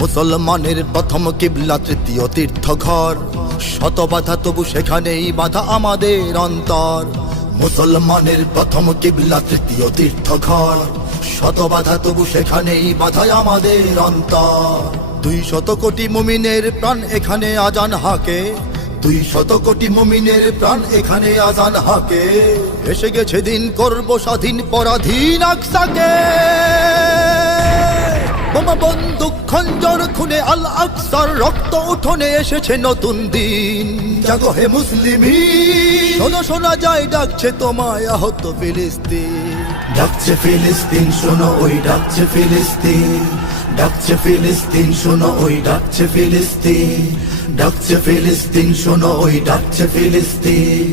মুসলমানের প্রথম কিবলা তৃতীয় তীর্থ ঘর শত বাধা তবু সেখানেই বাধা আমাদের অন্তর মুসলমানের প্রথম কিবলা তৃতীয় তীর্থ তীর্থঘর শত বাধা তবু সেখানেই বাধায় আমাদের অন্তর দুই শত কোটি মুমিনের প্রাণ এখানে আজান হাকে দুই শত কোটি মমিনের প্রাণ এখানে আজান হাকে এসে গেছে দিন করব স্বাধীন পরাধীন আকসাকে বোমা বন্দুক খঞ্জর খুনে আল আকসার রক্ত উঠোনে এসেছে নতুন দিন জাগো হে মুসলিম শোনা শোনা যায় ডাকছে তোমায় আহত ফিলিস্তিন ডাকছে ফিলিস্তিন শোনো ওই ডাকছে ফিলিস্তিন ডাকছে ফিলিস্তিন শোনো ওই ডাকছে ফিলিস্তিন ডাকছে ফিলিস্তিন শোনো ওই ডাকছে ফিলিস্তিন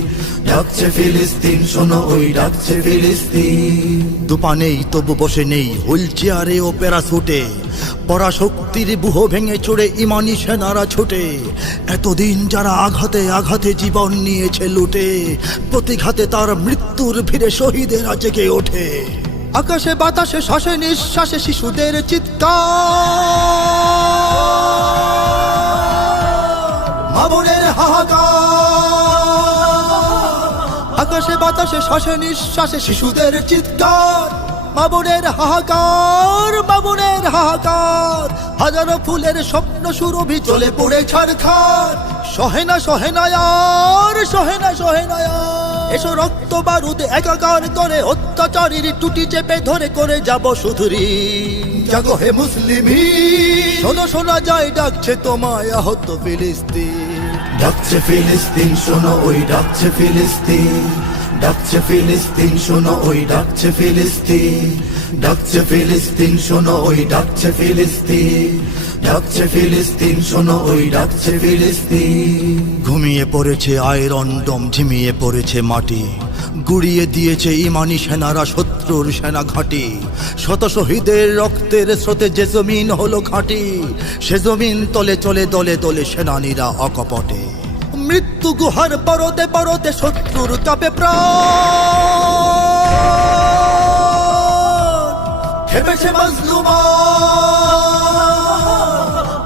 ডাকছে ফিলিস্তিন শোনো ওই ডাকছে ফিলিস্তিন দুপানেই তবু বসে নেই হুল চেয়ারে ও প্যারাসুটে পরাশক্তির বুহ ভেঙে চড়ে ইমানি সেনারা ছুটে এতদিন যারা আঘাতে আঘাতে জীবন নিয়েছে লুটে প্রতিঘাতে তার মৃত্যুর ভিড়ে শহীদের জেগে ওঠে আকাশে বাতাসে শ্বাসে নিঃশ্বাসে শিশুদের চিৎকার মামুনের হাহাকার আকাশে বাতাসে শ্বাসে নিঃশ্বাসে শিশুদের চিৎকার মাবনের হাহাকার মাবনের হাহাকার হাজারো ফুলের স্বপ্ন সুরভি চলে পড়ে ছাড়খার সহেনা সহেনায়ার সহেনা সহেনায়ার এসো রক্ত বারুদ একাকার করে অত্যাচারীর টুটি চেপে ধরে করে যাব সুধুরি জাগো হে মুসলিমি শোনো শোনা যায় ডাকছে তোমায় আহত ফিলিস্তিন ডাকছে ফিলিস্তিন শোনো ওই ডাকছে ফিলিস্তিন ডাকছে ফিলিস্তিন শোনো ওই ডাকছে ফিলিস্তিন ডাকছে ফিলিস্তিন শোনো ওই ডাকছে ফিলিস্তিন ডাকছে ফিলিস্তিন শোনো ওই ডাকছে ফিলিস্তিন ঘুমিয়ে পড়েছে আয়রন ডম ঝিমিয়ে পড়েছে মাটি গুড়িয়ে দিয়েছে ইমানি সেনারা শত্রুর সেনা ঘাঁটি শত শহীদের রক্তের স্রোতে যে জমিন হলো ঘাঁটি সে জমিন তলে চলে দলে দলে সেনানীরা অকপটে মৃত্যু গুহার পরতে পরতে শত্রুর চাপে প্রেবেছে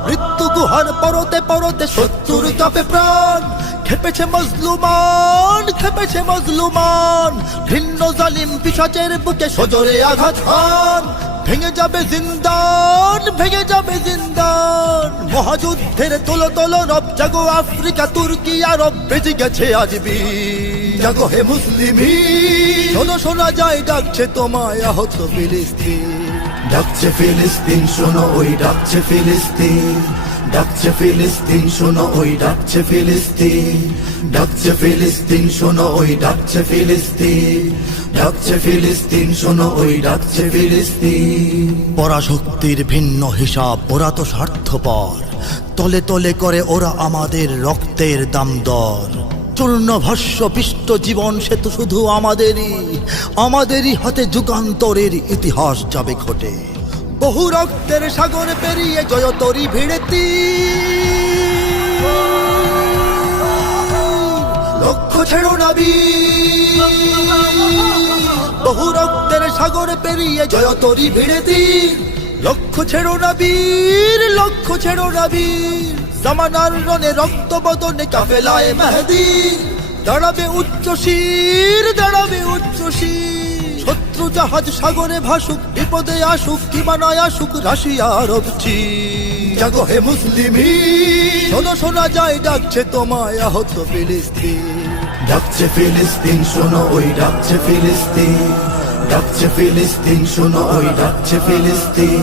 মৃত্যু গুহার পরতে পরতে শত্রুর চাপে প্রাণ খেপেছে মজলুমান খেপেছে মজলুমান ভিন্ন জালিম পিসাচের বুকে সজরে আঘাত হান ভেঙে যাবে জিন্দান ভেঙে যাবে জিন্দান মহাযুদ্ধের তোল তোল রব জাগো আফ্রিকা তুর্কি আরব বেজে গেছে বি জাগো হে মুসলিমি শোনো শোনা যায় ডাকছে তোমায় আহত ফিলিস্তিন ডাকছে ফিলিস্তিন শোনো ওই ডাকছে ফিলিস্তিন ডাকছে ফিলিস্তিন শোনো ওই ডাকছে ফিলিস্তিন ডাকছে ফিলিস্তিন শোনো ওই ডাকছে ফিলিস্তিন ডাকছে ফিলিস্তিন শোনো ওই ডাকছে ফিলিস্তিন পরাশক্তির ভিন্ন হিসাব ওরা তো স্বার্থপর তলে তলে করে ওরা আমাদের রক্তের দাম দর চূর্ণ ভস্য পিষ্ট জীবন সে তো শুধু আমাদেরই আমাদেরই হাতে যুগান্তরের ইতিহাস যাবে ঘটে বহু রক্তের সাগর পেরিয়ে জয়তরি ভিড়েতি লক্ষ ছেড়ো নাবি বহু রক্তের সাগর পেরিয়ে জয়তরি ভিড়েতি লক্ষ্য ছেড়ো না লক্ষ লক্ষ্য ছেড়ো না জামানার রণে রক্ত বদনে কাফেলায় মেহেদি দাঁড়াবে উচ্চ শির দাঁড়াবে উচ্চ শির শত্রু জাহাজ সাগরে ভাসুক বিপদে আসুক কিমানায় আসুক রাশিয়া আরব জাগো হে মুসলিমি শোনো শোনা যায় ডাকছে তোমায় আহত ফিলিস্তিন ডাকছে ফিলিস্তিন শোনো ওই ডাকছে ফিলিস্তিন ডাকছে ফিলিস্তিন শোনো ওই ডাকছে ফিলিস্তিন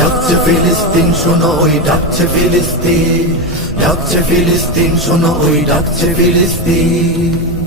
ডাকছে ফিলিস্তিন শোনো ওই ডাকছে ফিলিস্তিন ডাকছে ফিলিস্তিন শোনো ওই ডাকছে ফিলিস্তিন